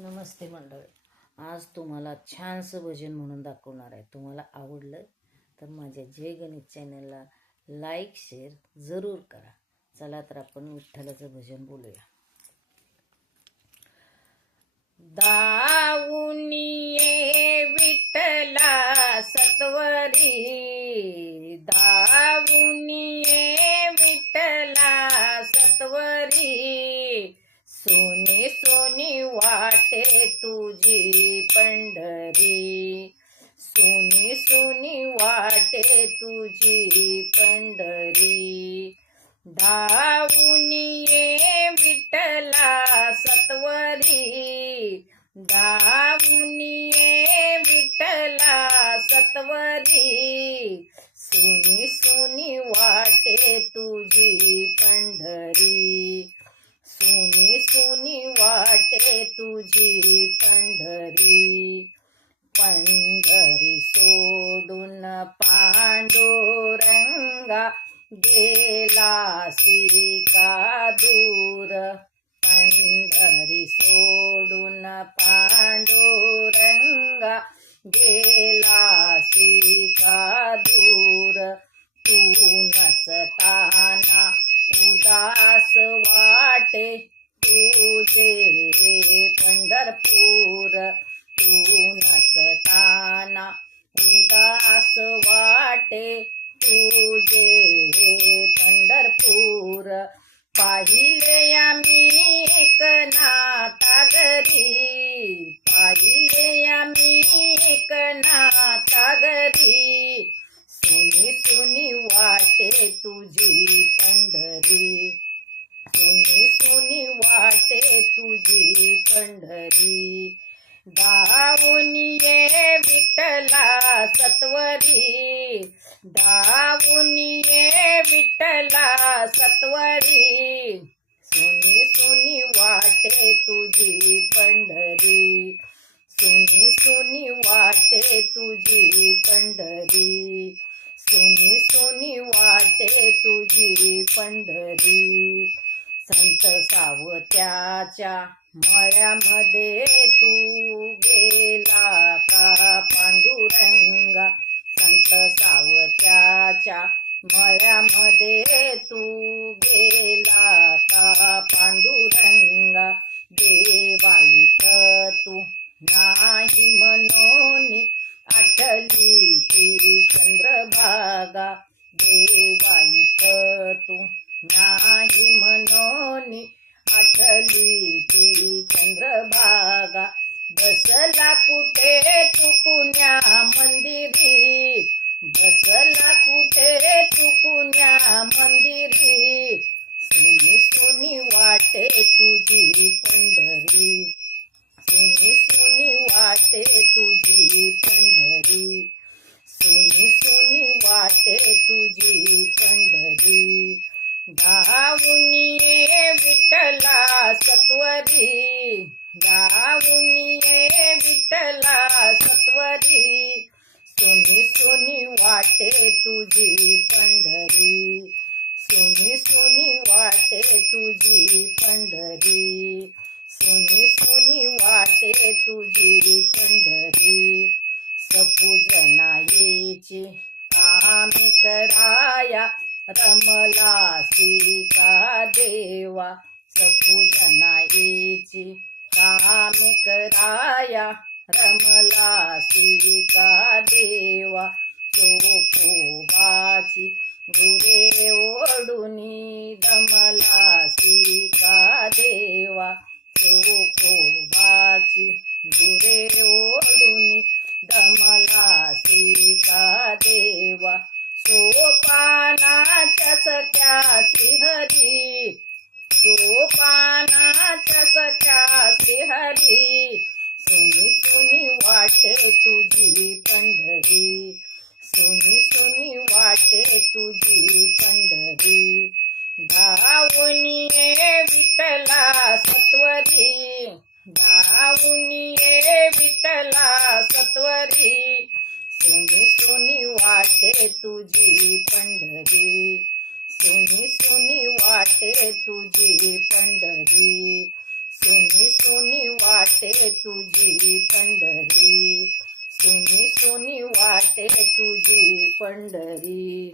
नमस्ते मंडळी. आज तुम्हाला छानसं भजन म्हणून दाखवणार आहे. तुम्हाला आवडलं तर माझ्या जय गणित चॅनलला लाईक शेअर जरूर करा. चला तर आपण विठ्ठलाचं भजन बोलूया. दाऊनिये विठ्ठला सत्वरी, दाऊनिये विठ्ठला सत्वरी, सोनी सोनी वाटे तुझी पंढरी, सोनी सोनी वाटे तुझी पंढरी, धावून ये विठ्ठला सत्वरी, धावून ये विठ्ठला सत्वरी, सोनी सोनी वाटे तुझी पंढरी, सोनी सोनी वाटे तुझी पंढरी, पंढरी सोडून पांडुरंगा गेलासी का दूर, पंढरी सोडून पांडुरंगा गेलासी का दूर, तू नसताना उदास वाटे तुझे पंढरपूर, तू नसताना उदास वाटे तुझे पंढरपूर, पाहिले आम्ही एकनाथा घरी, पाहिले आम्ही एकनाथा घरी, सोनी सोनी वाटे तुझी पंढरी, सोनी सोनी वाटे तुझी पंढरी, धावून ये विठ्ठला सत्वरी, धावून ये विठ्ठला सत्वरी, सोनी सोनी वाटे तुझी पंढरी, सोनी सोनी वाटे तुझी पंढरी, सोनी सोनी वाटे तुझी पंढरी, संत सावत्याच्या मळ्यामध्ये तू गेला का पांडुरंगा, संत सावत्याच्या मळ्यामध्ये तू गेला का पांडुरंगा, देवाईत तू नाही मनोनी आठली ती चंद्रभागा, देवाईत तू नाही मनोनी आठली ती चंद्रभागा, बसला कुठे तुकुन्या मंदिरी, बसला कुठे तुकुन्या मंदिरी, सोनी सोनी वाटे तुझी पंढरी, सोनी सोनी वाटे तुझी पंढरी, सोनी सोनी वाटे तुझी पंढरी, धावून ये विठ्ठला सत्वरी, धावून ये विठ्ठला सत्वरी, सोनी सोनी वाटे तुझी पंढरी, सोनी सोनी वाटे तुझी पंढरी, सोनी सोनी वाटे तुझी पंढरी, सपूजनायेची कामे कराया रमलासी का देवा, सपूजनायेची कामे कराया रमलासी का देवा, चोखोबाची गुरे ओढुनी दमलासी का देवा, चोखोबाची गुरे ओढुनी दमलासी का देवा, सोपानाच्या सख्या श्रीहरी, सोपानाच्या सख्या श्रीहरी, सोनी सोनी वाटे तुझी पंढरी, सोनी सोनी वाटे तुझी पंढरी, धावून ये विठ्ठला सत्वरी, धावून ये विठ्ठला सत्वरी, सोनी सोनी वाटे तुझी पंढरी, सोनी सोनी वाटे तुझी पंढरी, सोनी सोनी वाटे तुझी पंढरी, सोनी सोनी वाटे तुझी पंढरी.